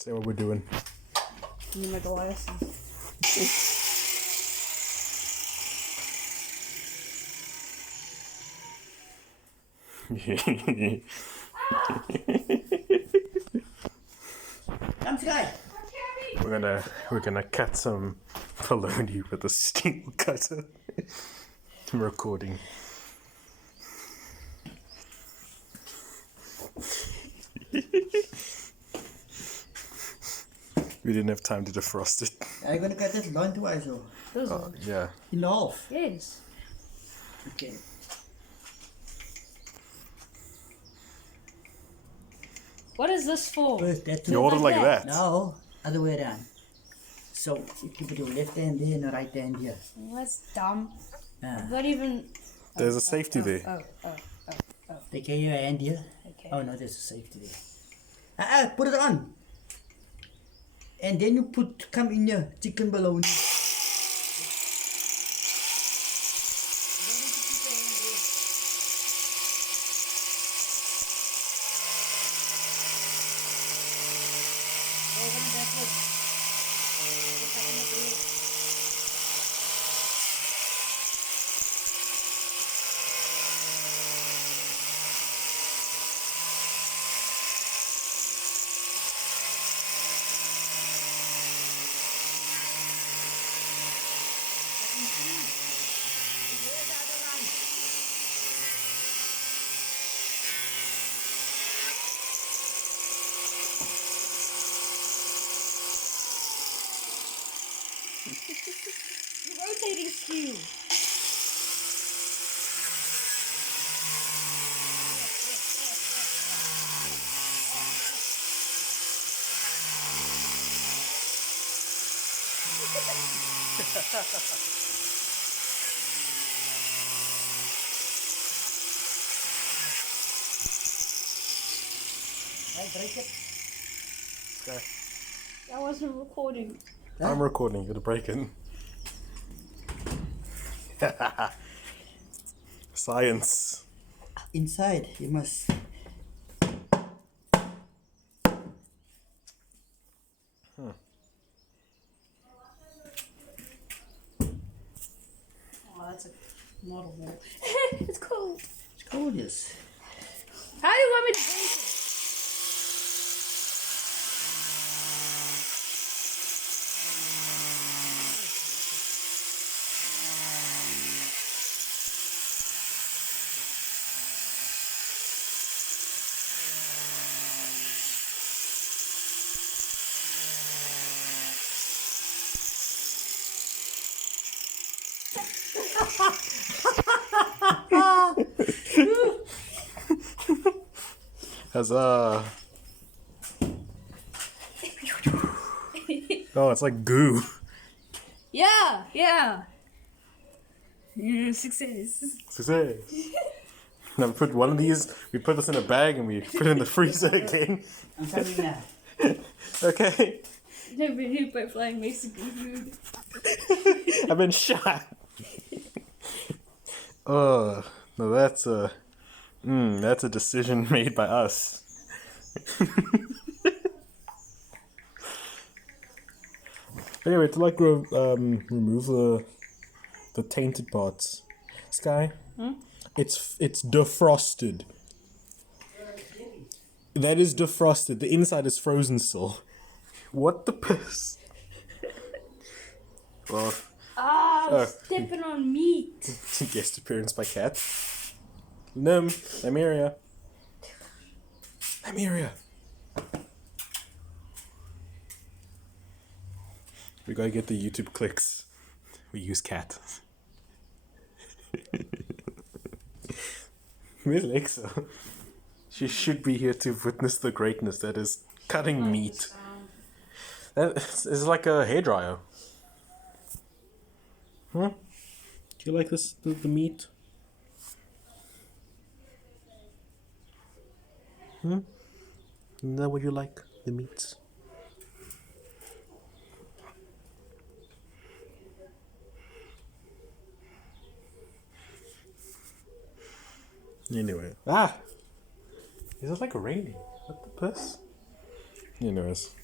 Say what we're doing. Need my glasses. Come, Sky. We're gonna cut some polony with a steel cutter. I'm recording. We didn't have time to defrost it. Are you gonna cut this down to us or Those ones. Yeah. in half? Yes. Okay. What is this for? First, that's You hold it like that. No, other way around. So you put your left hand there and the right hand here. That's dumb. Ah. Not even. There's a safety there. Take care of your hand here. Okay. Oh no, there's a safety there. Put it on. And then you come in your chicken bologna. You're rotating skew. Break it. Okay. I wasn't recording. I'm recording. You're breaking. Science. Inside, you must. Oh, that's a model wall. It's cold. It's cold, yes. How do you want me to break it? Huzzah. Oh, it's like goo. Yeah. Yeah, success. Success. Now we put one of these, we put this in a bag and we put it in the freezer again. I'm coming now. Okay. Never been hit by flying Mexican food. I've been shot. Oh, no, that's a decision made by us. Anyway, to like remove the tainted parts, Sky, it's defrosted. That is defrosted. The inside is frozen still. What the piss? Well, Stepping on meat. guest appearance by Cat. Nymeria. We gotta get the YouTube clicks. We use Cat. Where's Lexa? She should be here to witness the greatness that is cutting meat. That is like a hairdryer. Huh? Do you like this, the meat? Isn't that what you like? The meats? Anyway. Is it like raining? What the piss? Anyways.